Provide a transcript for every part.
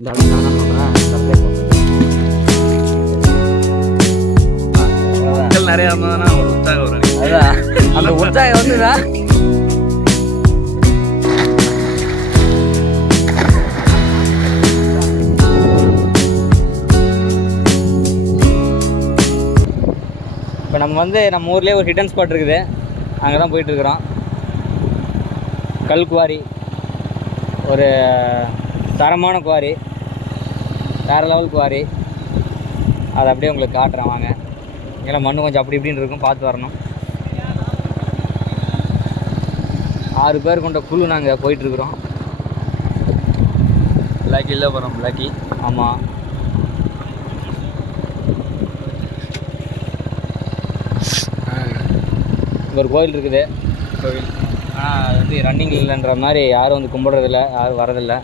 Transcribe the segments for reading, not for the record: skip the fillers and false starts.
இந்த இடம் நான் சொல்கிறேன் நிறைய இருந்ததுன்னா ஒரு உற்சாகம் வரும். அதான் அந்த உற்சாகம் வந்துதான் இப்போ நம்ம ஊர்லேயே ஒரு ஹிடன் ஸ்பாட் இருக்குது, அங்கே தான் போயிட்டுருக்குறோம். கல் குவாரி, ஒரு தரமான குவாரி, வேறு லெவல் குவாரி. அதை அப்படியே உங்களுக்கு காட்டுறேன் வாங்க. ஏன்னா மண்ணு கொஞ்சம் அப்படி இப்படின்னு இருக்கும், பார்த்து வரணும். 6 பேர் கொண்ட குழு நாங்கள் போயிட்டுருக்குறோம். பிளாக்கி இல்லை போகிறோம். பிளாக்கி ஆமாம். ஒரு கோயில் இருக்குது. கோவில் ஆனால் அது வந்து ரன்னிங் இல்லைன்ற மாதிரி யாரும் வந்து கும்பிட்றதில்ல, யாரும் வரதில்லை.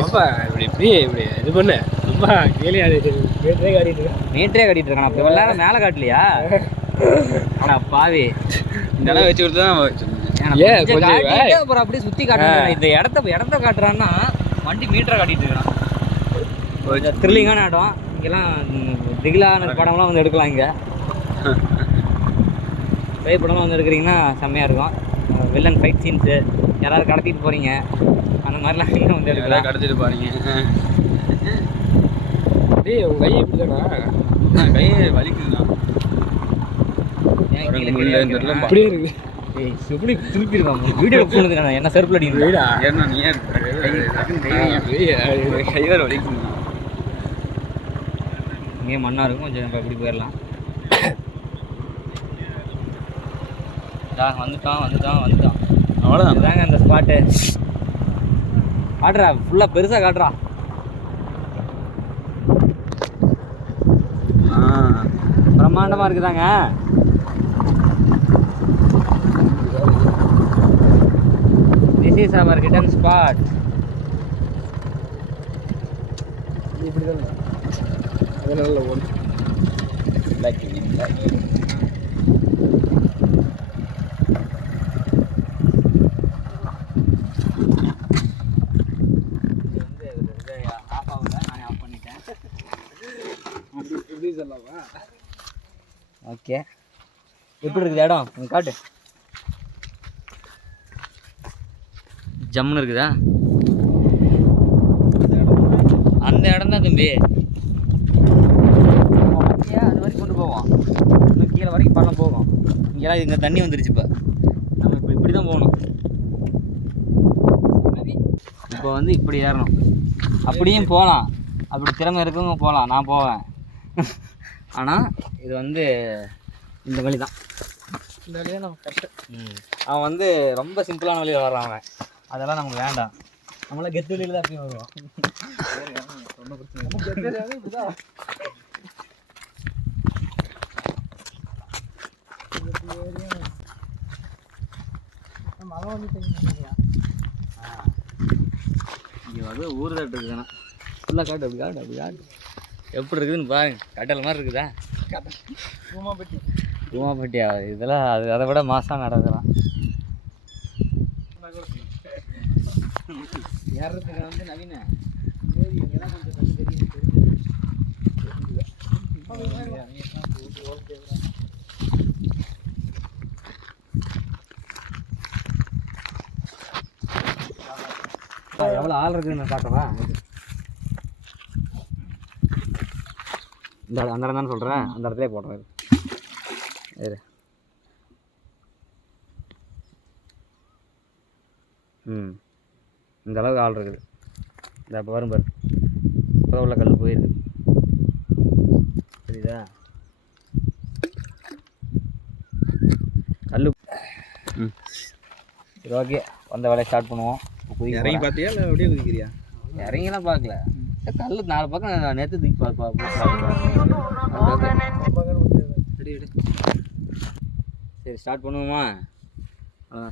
இப்படி இப்படி இப்படி இது பண்ணு. ரொம்ப மீட்டரே கட்டிட்டு இருக்கான். அப்படி வெள்ளார மேலே காட்டலையா? ஆனால் பாவி இந்த இடம் வச்சு கொடுத்து தான் அப்புறம் அப்படியே சுற்றி காட்டுறேன். இந்த இடத்த காட்டுறான்னா வண்டி மீட்டரை காட்டிட்டு இருக்கான். கொஞ்சம் த்ரில்லிங்கான இடம். இங்கெல்லாம் திகிலான படம்லாம் வந்து எடுக்கலாம். இங்கே பேய் படம்லாம் வந்து எடுக்கிறீங்கன்னா செம்மையாக இருக்கும். வில்லன் ஃபைட் சீன்ஸு, யாராவது கடத்திட்டு போகிறீங்க, அந்த மாதிரிலாம் இங்கே வந்து எடுக்கலாம். கடத்திட்டு போகிறீங்க. டேய் உங்கள் கை எப்படி தானா? கை வலிக்குதுண்ணா. அப்படியே இருக்கு. எப்படி திருப்பிடுவாங்க வீடியோ போனதுக்கான என்ன செருப்புல அடிக்கிறா? ஏன்னா நீ கை வேறு வலிக்குதுண்ணா. இங்கே மண்ணாக இருக்கும், கொஞ்சம் நம்ம எப்படி போயிடலாம். வந்துட்டோம். அவ்வளோதான் தாங்க அந்த ஸ்பாட்டு. காட்டுறா, ஃபுல்லாக பெருசாக காட்டுறா. பிரம்மாண்டமாக இருக்குதாங்க. This is our hidden spot. Okay, எப்படி இருக்குது இடம்? நீங்கள் காட்டு. ஜம்முன்னு இருக்குதா? அந்த இடம் தான் தம்பி. அது வரைக்கும் கொண்டு போவோம், இன்னும் கீழே வரைக்கும் பள்ளம் போகும். இங்கெல்லாம் இங்கே தண்ணி வந்துருச்சு. இப்போ நம்ம இப்படி தான் போகணும். இப்போ வந்து இப்படி ஏறணும். அப்படியும் போகலாம், அப்படி திறமை இருக்கவங்க போகலாம். நான் போவேன். ஆனால் இது வந்து இந்த வழி தான். இந்த வழியாக நம்ம கஷ்டம். அவன் வந்து ரொம்ப சிம்பிளான வழியில் வர்றான் அவன். அதெல்லாம் நமக்கு வேண்டாம். நம்மளாம் கெத்து வழியில் தான் அப்பயும் வருவோம். இங்கே வந்து ஊர் தட்டு இருக்குதுண்ணா. ஃபுல்லாக காட்டு, அப்படி காட்டு எப்படி இருக்குதுன்னு பாருங்க. கடல் மாதிரி இருக்குதா? ரூமாப்பட்டியா? இதெல்லாம் அதை விட மாதம் நடக்கலாம். ஏறதுக்கு வந்து நவீன இங்கெல்லாம் கொஞ்சம் தண்ணி தெரியும். எவ்வளோ ஆள் இருக்குதுன்னு நான் காட்டுறேன். இந்த அந்த இடம் தானே சொல்கிறேன், அந்த இடத்துல போடுறேன். சரி, இந்த அளவுக்கு ஆள் இருக்குது. இந்த இப்போ வரும் பாரு, இப்போ உள்ள கல் போயிருக்கு. சரிதா? கல். சரி, ஓகே, வந்த வேலையை ஸ்டார்ட் பண்ணுவோம். இறங்கி பார்த்தியா இல்லை அப்படியே குதிக்கிறியா? இறங்கிலாம் பார்க்கல. கல் 4 பக்கம் நேற்று தூக்கி சரி, ஸ்டார்ட் பண்ணுவோமா?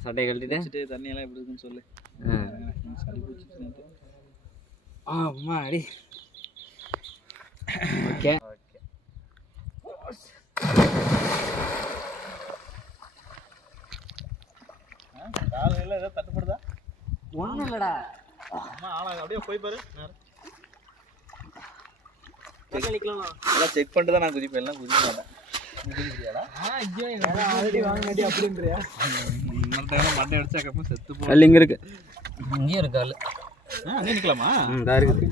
சட்டையை கழட்டிட்டு தண்ணியெல்லாம் எப்படி இருக்குன்னு சொல்லு. சளி பிடிச்சிட்டு அம்மா அடி. ஓகே, காலையில் ஏதாவது தட்டுப்படுதா? ஒன்றும் இல்லைடா. அம்மா ஆளா அப்படியே போய் பாரு. எல்லாம் செக் பண்ணிட்டு தான் நான் குதிப்பேன், எல்லாம் குதிக்க மாட்டேன். நீ குதிக்கிறியாடா? ஆல்ரெடி வாங்கினாடி அப்படின்றியா? இன்னொரு மண்டை அடிச்சாக்கப்போ செத்து போ. கல் இங்கே இருக்கு, இங்கேயும் இருக்கு கல். அங்கே நிற்கலாமா? இதாக இருக்குது.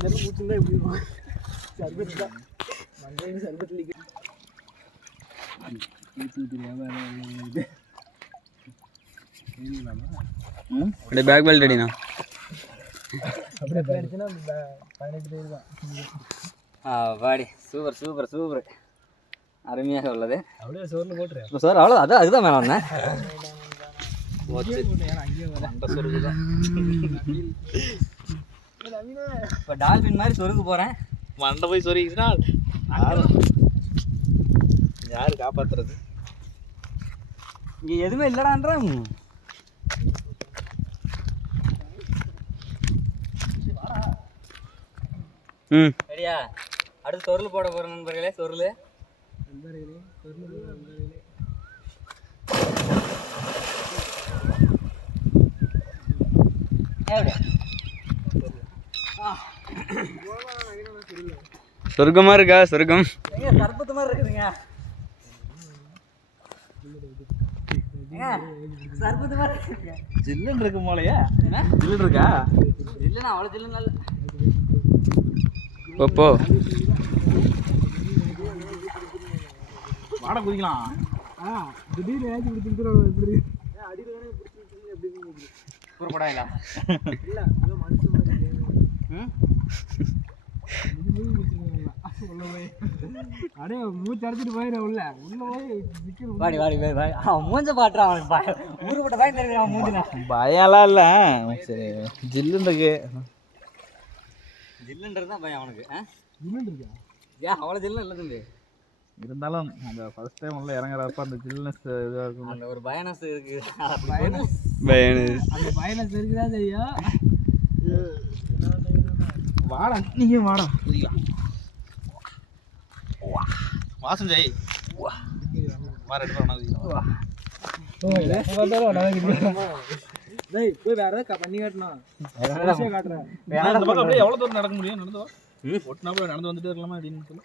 அப்படியே பேக் பெல்ட் அடிண்ணா. வாடி, சூப்பர் சூப்பர் சூப்பர், அருமையாக உள்ளது. அப்படியே சோர்ல போட்டுரு. இப்போ சார் அவ்வளோ அதுதான் மேலே வந்தேன். இப்போ டால்ஃபின் மாதிரி சொருகு போகிறேன். மண்டை போய் சொருகிச்சுன்னா யாரு காப்பாத்துறது? இங்கே எதுவுமே இல்லைடான்றேன். சரியா, அடுத்து சொருள் போட போகிற நண்பர்களே. சொருள் சொர்க்கமா இருக்கா? சொர்க்கம் சர்பத்து மாதிரி இருக்குதுங்க. சர்பத்து மாதிரி இருக்குங்க. ஜில்லுன்னு இருக்கு போலையா? ஜில்லுன்னு இருக்கா? இல்லைண்ணா, அவ்வளோ ஜில்லுன்னு இல்லை. போ வாடை குதிக்கலாம். திடீர்னு ஏதாச்சும் இப்படி திருத்துறோம். புறப்படாங்களா? இல்லை மனுஷன் மாதிரி உள்ள போய் அப்படியே மூச்சு அடைச்சிட்டு போயிடும். உள்ள போய் வாடி வாடி வாடி. அவன் மூஞ்ச பாட்டுறான். அவனுக்கு ஊருப்பட்ட பயம் தெரியுது அவன் மூஞ்சினா. பயம்லாம் இல்லை, சரி ஜில்லுன்னு இருக்கு. ஜில்லுன்றது தான் பயம் அவனுக்கு. ஜில்லுன்னு இருக்கா? ஏன் அவ்வளோ ஜில்லும் இல்லை தம்பி. இருந்தாலும் அந்த ஃபர்ஸ்ட் டைம் உள்ள இறங்குறப்ப அந்த ஜில்னஸ் இதாக இருக்கும். அந்த ஒரு பயனஸ் இருக்கு. அந்த பயனஸ் இருக்குதான் தெரியும். வாடா, நீங்க வாடா குதிக்கலாம். வாசம் ஜெய் மாற எடுத்து போய் வேற ஏதாவது பண்ணி காட்டணும். காட்டுறேன். அப்படியே எவ்வளோ தூரம் நடக்க முடியும்? நடந்து ஒட்டினாப்புல நடந்து வந்துட்டு இருக்கலாமா அப்படின்னு சொல்லி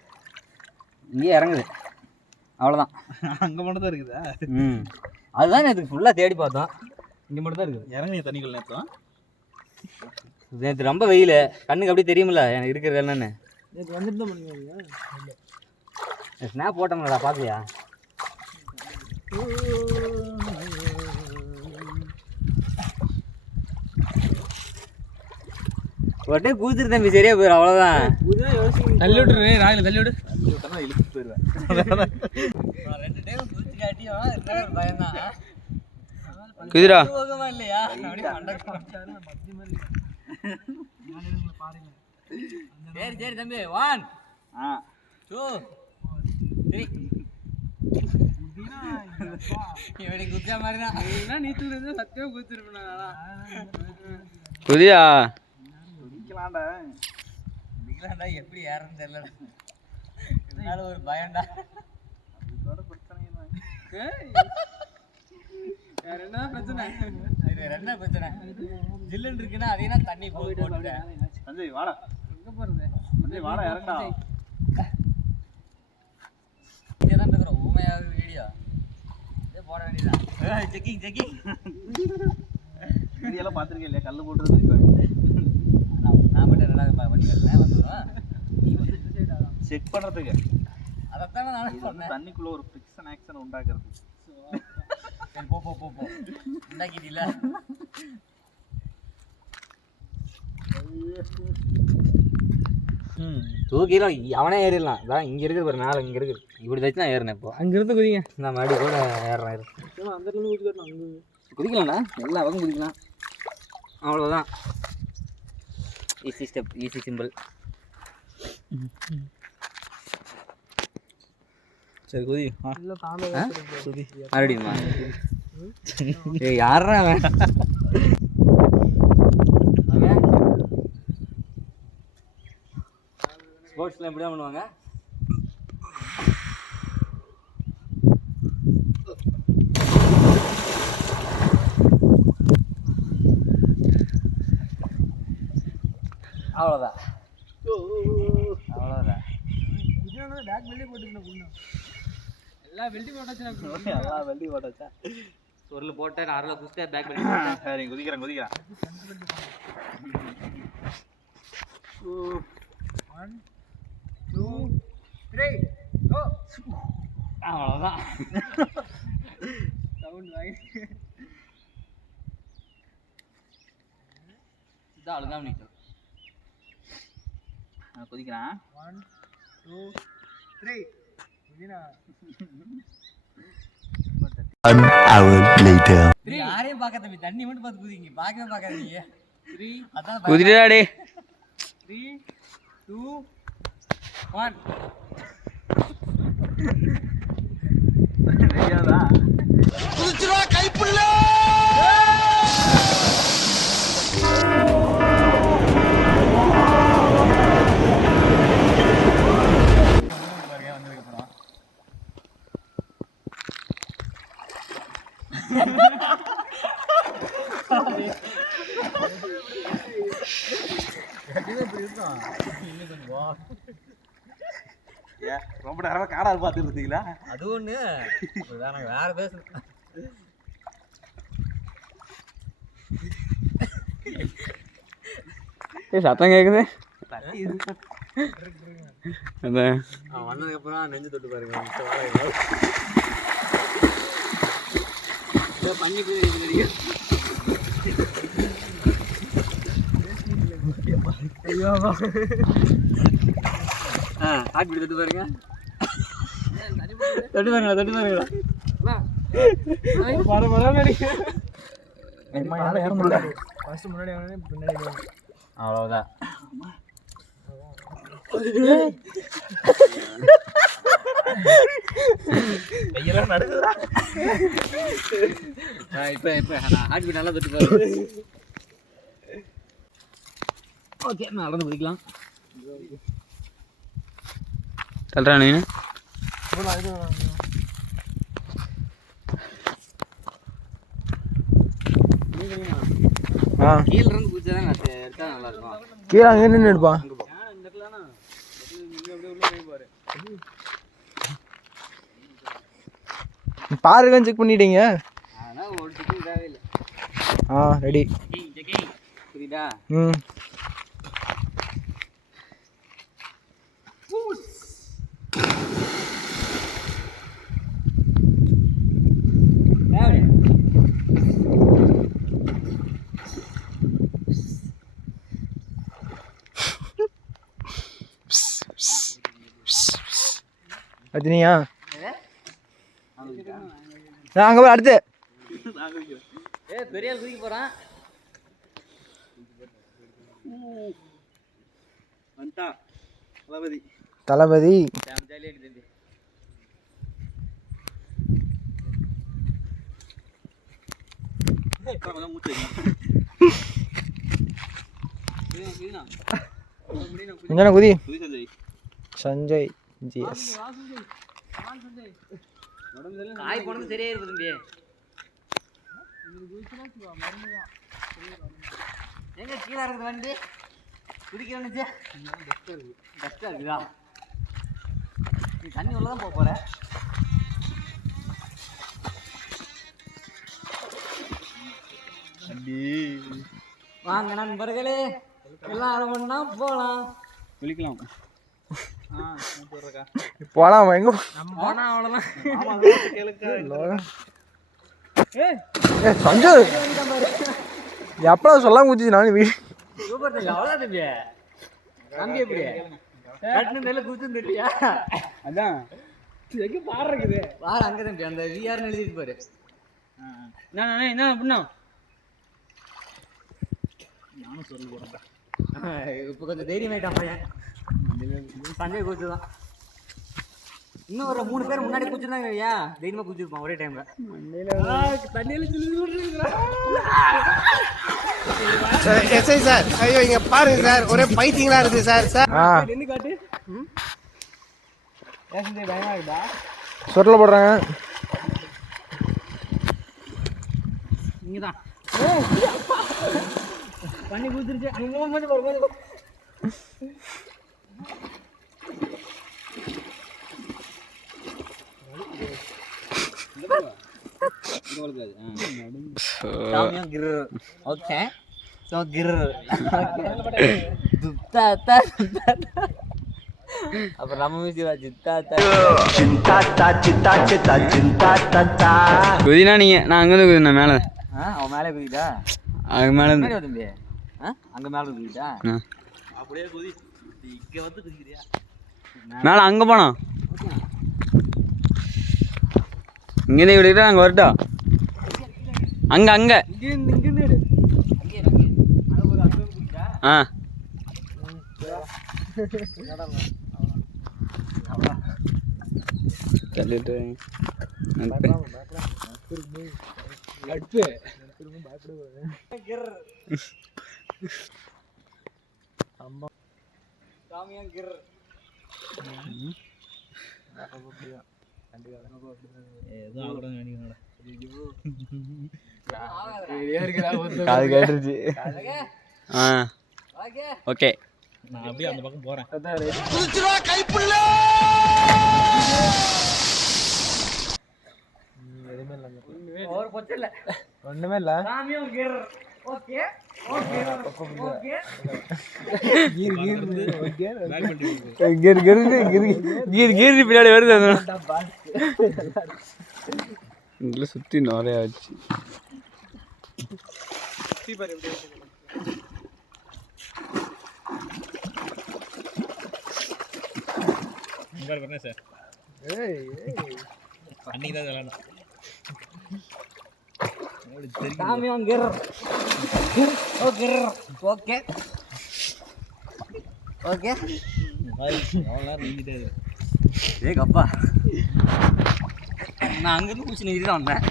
இங்கே இறங்குது, அவ்வளோதான். அங்கே மட்டும் தான் இருக்குதா? அதுதான் நேற்று ஃபுல்லாக தேடி பார்த்தோம். இங்கே மட்டும் தான் இருக்குது. இறங்குனீங்க தண்ணிக்குள்ள நேற்று? நேற்று ரொம்ப வெயில், கண்ணுக்கு அப்படியே தெரியுமில்ல எனக்கு இருக்கிறது என்னன்னு. நேற்று வந்துட்டு தான் பண்ணுவீங்க. ஸ்னாப் போட்டோம்லடா, பார்க்கலையா? உடனே கூத்துரு தம்பி, சரியா போயிடும், அவ்வளோதான். தள்ளி விட்டுரு, ராயில் தள்ளி விடு. இழுத்து போயிடுவேன். 2 டைம் குதிச்சு காட்டியும் பயம்தான். குதிரா போகமா இல்லையா? சரி சரி தம்பி, 1 2 3. இப்படி குதிச்சா மாதிரி தான் நீத்து சத்தியம் குதிச்சிருப்பேன். குதியா குதிக்கலாம்டா, எப்படி ஏறன்னு தெரியல. இருந்தாலும் ஒரு பயம்டா. வேற என்ன பிரச்சனை? என்ன பிரச்சனை? ஜில்லுன்னு இருக்குன்னா அதையும் தண்ணி போட்டுட்டேன். சஞ்சய் வாடா. எங்க போறது? சஞ்சய் வாடா, இறங்கடா. இங்கே தான் இருக்கிறோம். ஊமையாக வீடியோ இதே போட வேண்டியதான். செக்கிங் செக்கிங் வீடியோலாம் பார்த்துருக்கேன் இல்லையா? கல் போட்டுறது இப்போ நான் மட்டும் என்னடா பண்ணி கட்டினேன் வந்துடுவேன். நீ வந்து செக் பண்ணுறதுக்கு அதைத்தானே நானே சொன்னேன். தண்ணிக்குள்ளே ஒரு ஃபிக்ஷன் ஆக்ஷன் உண்டாக்குறது. சரி போ போ போ போ, உண்டாக்கிட்டீங்கள? தூக்கிலாம் அவனே ஏறிடலாம். அதான் இங்கே இருக்குது ஒரு மேலே, இங்கே இருக்குது. இப்படி வச்சு நான் ஏறினேன். இப்போ அங்கிருந்து குதிங்க. நான் மறுபடியும் கூட ஏறுறேன். அந்த இடத்துல குதிச்சு காட்டணும். அங்கே குதிக்கலாம்ண்ணா, எல்லா பக்கம் குதிக்கலாம். அவ்வளோதான். Easy step, easy simple. சரி குதி. இல்லை தாண்ட குதி மறுபடியுமா? ஏய் யாரா அவன்? ஸ்போர்ட்ஸில் எப்படி தான் பண்ணுவாங்க? அவ்வளோதான் அவ்வளோதான். பேக் வெளியே போட்டுக்கணும். எல்லாம் வெல்டி போட்டாச்சு. எல்லாம் வெல்டி போட்டாச்சா? பொருள் போட்டேன், நான் அருளை குஸ்தே பேக் பண்ணி சரி குதிக்கிறேன். 1 2 3 கோ. அவ்வளோதான். சவுண்ட் வாங்கி இதான் அழுகாம நிற்கும். நான் குதிக்கிறேன். 1 2 3 குதினா. யாரையும் பார்க்க தம்பி, தண்ணி மட்டும் பார்த்து குதிங்க, பார்க்கவே பார்க்காதீங்க. 3 அதான் குதிராடே. 3 2 1 ரெடியாடா? குதிச்சுடா கைப்புள்ள. ரொம்ப நேரமா காடால் பார்த்துட்டு இருந்தீங்களா? அது ஒன்று எனக்கு வேற பேசணும். சத்தம் கேக்குது. அவன் வந்ததுக்கப்புறம் நெஞ்சு தொட்டு பாருங்க. பண்ணி போய் ஆட்பி தொட்டு பாருங்க. தொட்டு பாருங்களா, தொட்டு பாருங்களா. ஃபர்ஸ்ட் முன்னாடி வந்து பின்னாடி. அவ்வளோதான். கையெல்லாம் நடுக்குதா? இப்போ நான் ஆட்பி நல்லா தொட்டு பாருங்க. ஓகே, நடந்து குதிக்கலாம். தல்றா நீ. கீழ இருந்து குதிச்சாதான் எடுத்தா நல்லா இருக்கும். கீழே அங்கே நின்று எடுப்பான். பாருங்க செக் பண்ணிட்டீங்க. அதனால ஒரு டிக்கெட் தேவையில்லை. ரெடி. புரியுதா? ரஜினியா நான் அங்கே போய் அடுத்து பெரிய குதிக்க போகிறான். தளபதி ஜாலியாக தம்பி. என்ன குதி சஞ்சய் ஜிஎஸ். காய் போனது சரியா இருக்குது தம்பி. எங்க கீழே இருக்குது வண்டி குதிக்க வந்துச்சு. கஷ்டம் இருக்குதா? நீ தண்ணி உள்ள தான் போக போற. வாங்க நண்பர்களே, எல்லாரும் ஒண்ணா போலாம். குளிக்கலாம். போலாம் எங்க போனா அவ்வளோதான். சஞ்சய் எப்படா சொல்லாம குதிச்சு நானும் வீடு. சூப்பர் தம்பி, அவ்வளோ தம்பி. தம்பி எப்படி கட்டின நெல்ல குதிச்சுன்னு தெரியலையா? அதான் எங்க பாரு இருக்குது. பாரு அங்கே தம்பி, அந்த விஆர்னு எழுதிட்டு பாரு. என்ன அப்படின்னா நானும் சொல்லி போறேன். இப்போ கொஞ்சம் தைரியமாயிட்டான் பையன். சஞ்சய் குதிச்சு தான். இன்னும் ஒரு 3 பேர் முன்னாடி குதிச்சிருந்தாங்க இல்லையா, தைரியமாக குதிச்சிருப்பான் ஒரே டைம்ல. எஸ்ஐ சார், ஐயோ இங்க பாருங்க சார், ஒரே பைத்தியங்களா இருக்கு சார். நின்னு காட்டு. பயமா இருக்குதா? சொட்டல போடுறாங்க. இங்கதான் பண்ணி குதிச்சிருச்சு. அங்க போகும்போது ஓகே ஸோ கிர் அப்புறம் நம்ம மியூசிக் குதினா நீங்க நான் அங்கேருந்து குதினா மேலே அவன் மேலே குதிக்கிட்டா அங்கே மேலே தம்பி அங்கே மேலே குதிக்கிட்டா அப்படியே குதி இங்கே வந்து குதிக்கிறியா மேலே அங்கே போனோம் இங்கேருந்து விடுக்கிட்டா நாங்கள் வரட்டோம் அங்கே அங்கே ஆ தள்ளிட்டு காது கேட்டுருச்சு ஆ ஓகே நான் அப்படியே அந்த பக்கம் போகிறேன் ஒண்ணுமே இல்ல கீர் பின்னாடி வருது இதில் சுற்றி நிறையா ஆச்சு சார் அன்னைக்கு தான் விளையாடணும் ஓகே ஓகே ஓகே அவ்வளோ நேரம் நீங்கிட்டே ஏகப்பா நான் அங்கேருந்து பூச்சி நிறுத்தி தான் வந்தேன்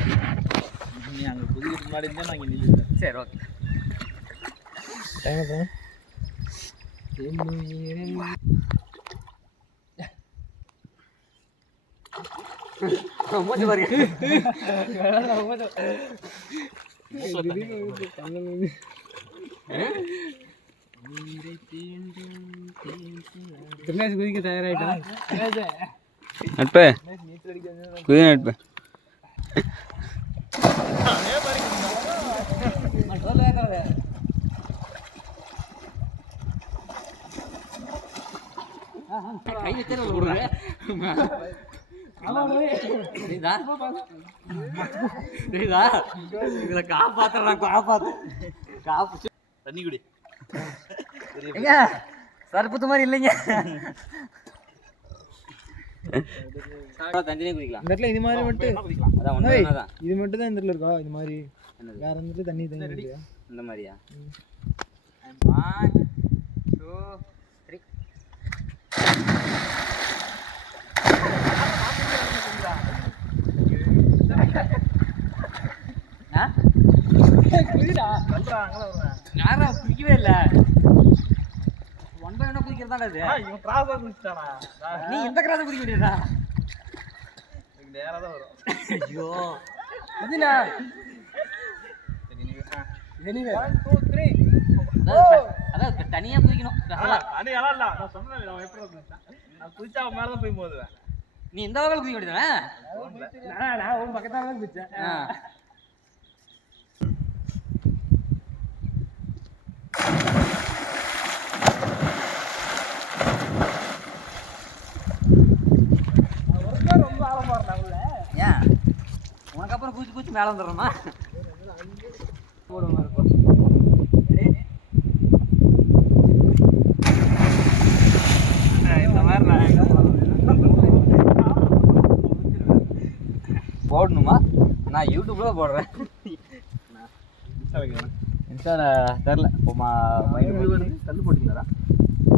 நீ அங்கே குதிக்கிறதுக்கு முன்னாடி இருந்தால் நான் இங்கே நின்றுட்டேன் சரி ஓகே மூச்சு பாருங்க குதிக்க தயாராயிட்டான் நட்பே குதி நட்பே கை வச்சு விடுறேன் இதுல காப்பாத்து தண்ணி குடி சர்பத்து மாதிரி இல்லைங்க தண்ணியே குடிக்கலாம் இந்த இடத்துல இது மாதிரி மட்டும் அதான் ஒன்று தான் இது மட்டும் தான் இந்த இடத்துல இருக்கா இது மாதிரி வேற எந்த தண்ணி தண்ணி இந்த மாதிரியா 1 2 யாரா குடிக்கவே இல்லை ஒன்பது என்ன குதிக்கிறதா இது இவன் கிராஸாக குடிச்சிட்டானா நீ எந்த கிராஸை குடிக்க முடியாதா எனக்கு நேராக தான் வரும் ஐயோ இதுனா அதான் தனியா குதிக்கணும் அன்னைக்கு இல்லை நான் சொன்னேன் அவன் எப்படி குதிச்சான் நான் குதிச்சா அவன் மேலே தான் போய் போதுவேன் நீ எந்த வகையில் குதிக்க முடியாதானே நான் உன் பக்கத்தால தான் குதிச்சேன் ரொம்ப ஆழமா இருந்தா ஏன் உனக்கு அப்புறம் குதிச்சு குதிச்சு மேலே வந்துடுறோமா போடுவோம் இருக்கும் இந்த மாதிரி போடணுமா நான் யூடியூப்ல போடுறேன் இன்ஸ்டால தெரில இப்போ கல் போட்டீங்களா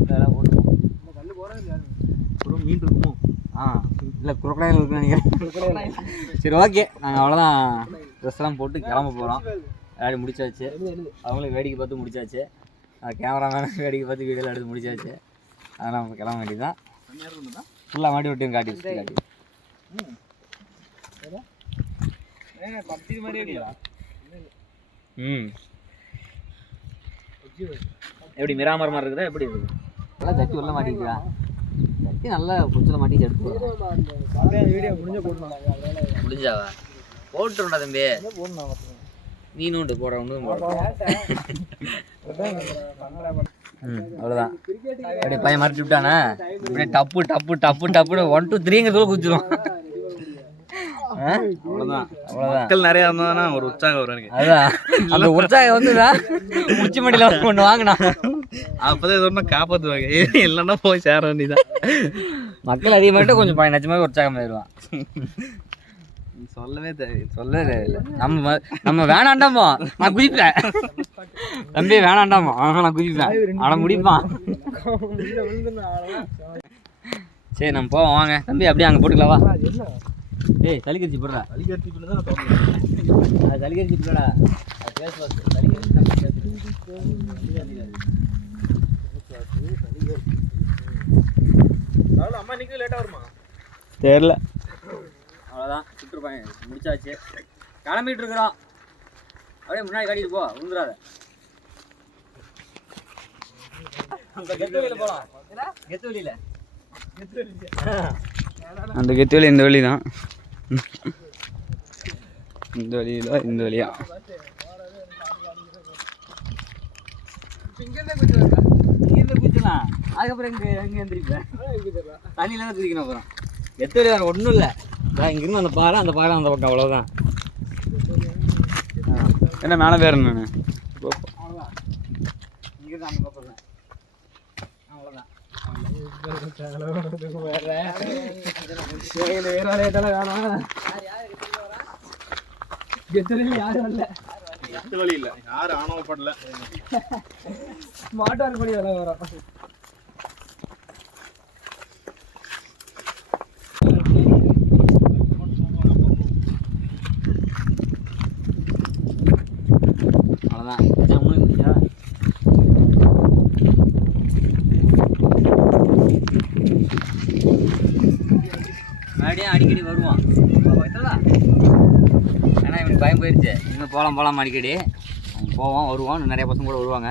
கல் போடுறது ஒரு மீன் இருக்குமோ இல்லை குரக்கடையில் இருக்குன்னு நினைக்கிறேன் சரி ஓகே நாங்கள் அவ்வளோதான் ட்ரெஸ்லாம் போட்டு கிளம்ப போகிறோம் விளையாடி முடிச்சாச்சு அவங்களுக்கு வேடிக்கை பார்த்து முடிச்சாச்சு கேமராமேன் வேடிக்கை பார்த்து வீடியோவில் எடுத்து முடிச்சாச்சு அதெல்லாம் நம்ம கிளம்ப வேண்டியதுதான் ஃபுல்லாக மாட்டி விட்டையும் காட்டி காட்டி பப்ஜி மாதிரியே எப்படி மிராமர் மாதிரி இருக்குதா எப்படி இருக்குது நல்லா ஜட்டி உள்ள மாட்டிக்கிறா. ஜட்டி நல்லா குச்சில் மாட்டி எடுத்து வீடியோ முடிஞ்ச போடணும். முடிஞ்சாவா போட்டுருண்டா தம்பி. நீ நோண்டு போட ஒன்றும் அவ்வளோதான். அப்படியே பையன் மறைச்சி விட்டானே அப்படியே டப்பு டப்பு டப்பு டப்புன்னு 1 2 3ங்கிறதுல குச்சிடும். அவ்வளோதான் மக்கள் நிறையா இருந்தாங்கன்னா ஒரு உற்சாகம் வரும் எனக்கு. அதான் அந்த உற்சாகம் வந்துதான் உச்சி மண்டியில் ஒன்று வாங்கினா அப்போதான் இது ஒன்றும் காப்பாற்றுவாங்க. இல்லைன்னா போய் சேர வேண்டியதான். மக்கள் அதிகமாகிட்ட கொஞ்சம் பையன் நிஜமாவே உற்சாகம் ஆயிடுவான். சொல்லவே தேவையில்லை. சொல்லவே தேவையில்லை. நம்ம வேணாண்டாமோ நான் குதிப்பேன். தம்பி வேணாண்டாமோ நான் குதிப்பேன். அவனை முடிப்பான். சரி நம்ம போவோம் வாங்க தம்பி. அப்படியே அங்கே போட்டுக்கலாவா? ஏய் சளிக்கரிச்சி போடுறா. அலிகர்த்தி பண்ணி தான் அது சளிக்கரிச்சி போடா. அம்மா இன்னைக்கு லேட்டாக வருமா? தெரியல. அவ்வளோதான் சுற்றுப்பயன் முடிச்சாச்சு. கிளம்பிட்டு இருக்கிறோம். அப்படியே முன்னாடி காட்டிட்டு போ விழுந்துடாத. அந்த கெத்து வெளியில் போகலாம். கெத்து வெளியில் அந்த கெத்து வழி இந்த வழி தான். இந்த வழியில இந்த வழியா இங்கேருந்து குதிக்கலாம். அதுக்கப்புறம் இங்கே எந்திரிப்பேன். தண்ணியில் தான் குதிக்கணும். அப்புறம் கெத்து வெளி வேறு ஒன்றும் இல்லை. இங்கிருந்து அந்த பாறை அந்த பக்கம் அவ்வளோதான். என்ன மேலே பேர் நான் அவ்வளோதான். இங்கிருந்து அந்த பக்கம் தான் அவ்வளோதான். யாரும் இல்லை. எந்த வழி இல்லை. யாரும் ஆணவப்படல. மாட்டார் படி வேலை வரும். அவ்வளோதான். மறுபடியும் அடிக்கடி வருவான். ஏன்னா இவனுக்கு பயம் போயிடுச்சு. இன்னும் போகலாம் அடிக்கடி போவோம் வருவோம். நிறைய பசங்க கூட வருவாங்க.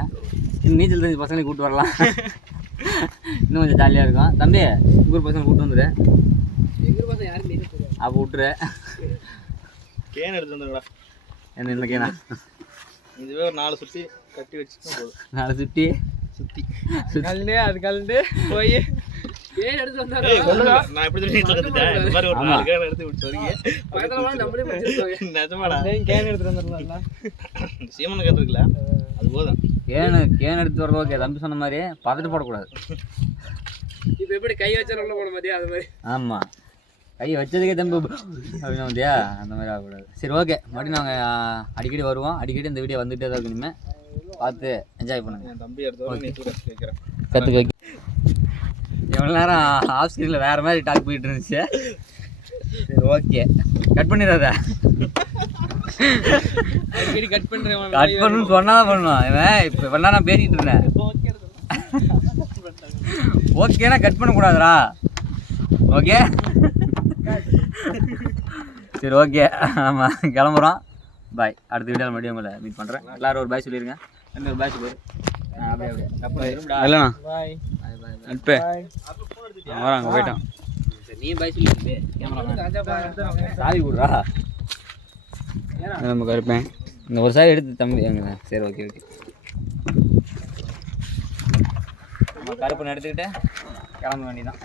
இன்னும் நீச்சல் தெரிஞ்ச பசங்களை கூப்பிட்டு வரலாம். இன்னும் கொஞ்சம் ஜாலியாக இருக்கும். தம்பி ஊர் பசங்களை கூப்பிட்டு வந்துடு. அப்போ விட்டுரு. கேன் எடுத்து வந்துடுங்களா? என்ன இந்த கேனா? இதுவே ஒரு 4 சுற்றி கட்டி வச்சுட்டு போதும். 4 சுற்றி கலந்து அது கலந்து போய் கேன் எடுத்து வந்தாரு. நான் எப்படி சொல்லி கற்றுட்டேன். இந்த மாதிரி ஒரு 4 கேன் எடுத்து விட்டு வரீங்க. நிஜமாடா கேன் எடுத்து வந்துடலாம்ல. சீமனை கற்றுக்கல அது போதும். கேன் எடுத்து வர ஓகே. தம்பி சொன்ன மாதிரி பதட்டு போடக்கூடாது. இப்போ எப்படி கை வச்சா உள்ள போட மாதிரியா அது மாதிரி? ஆமாம் கை வச்சதுக்கே தம்பி அப்படின்னு வந்தியா அந்த மாதிரி ஆகக்கூடாது. சரி ஓகே. மறுபடியும் நாங்கள் அடிக்கடி வருவோம். அடிக்கடி இந்த வீடியோ வந்துகிட்டே தான் இருக்கு. இனிமேல் பார்த்து என்ஜாய் பண்ணுங்க. என் தம்பி எடுத்து நீ கேட்குறேன் கற்றுக்க வைக்க. எவ்வளோ நேரம் ஆஃப் ஸ்க்ரீனில் வேறு மாதிரி டாக் போயிட்டு இருந்துச்சு. சரி ஓகே கட் பண்ணிடாத. அடிக்கடி கட் பண்ணுறேன். கட் பண்ணணும்னு சொன்னால் தான் பண்ணுவான் இவன். இப்போ பண்ணா நான் பேசிகிட்டு இருந்தேன். ஓகேனா கட் பண்ணக்கூடாதுரா. ஓகே சரி ஓகே. ஆமாம் கிளம்புறோம். பாய். அடுத்த வீடியோவில் மறுபடியும் உங்களை மீட் பண்ணுறேன். எல்லோரும் ஒரு பாய் சொல்லிடுங்க. ஒரு பாய் சொல்லு. அப்படியே இல்லைண்ணா பாய் நட்பே வரான் அங்கே போயிட்டான். சரி நீ பாய் சொல்லி கேமரா சாவி விட்றா. நம்ம கருப்பேன் இந்த ஒரு சாவி எடுத்து தம்பி எங்க. சரி ஓகே ஓகே. நம்ம கருப்பனை எடுத்துக்கிட்டு கிளம்ப வேண்டியதான்.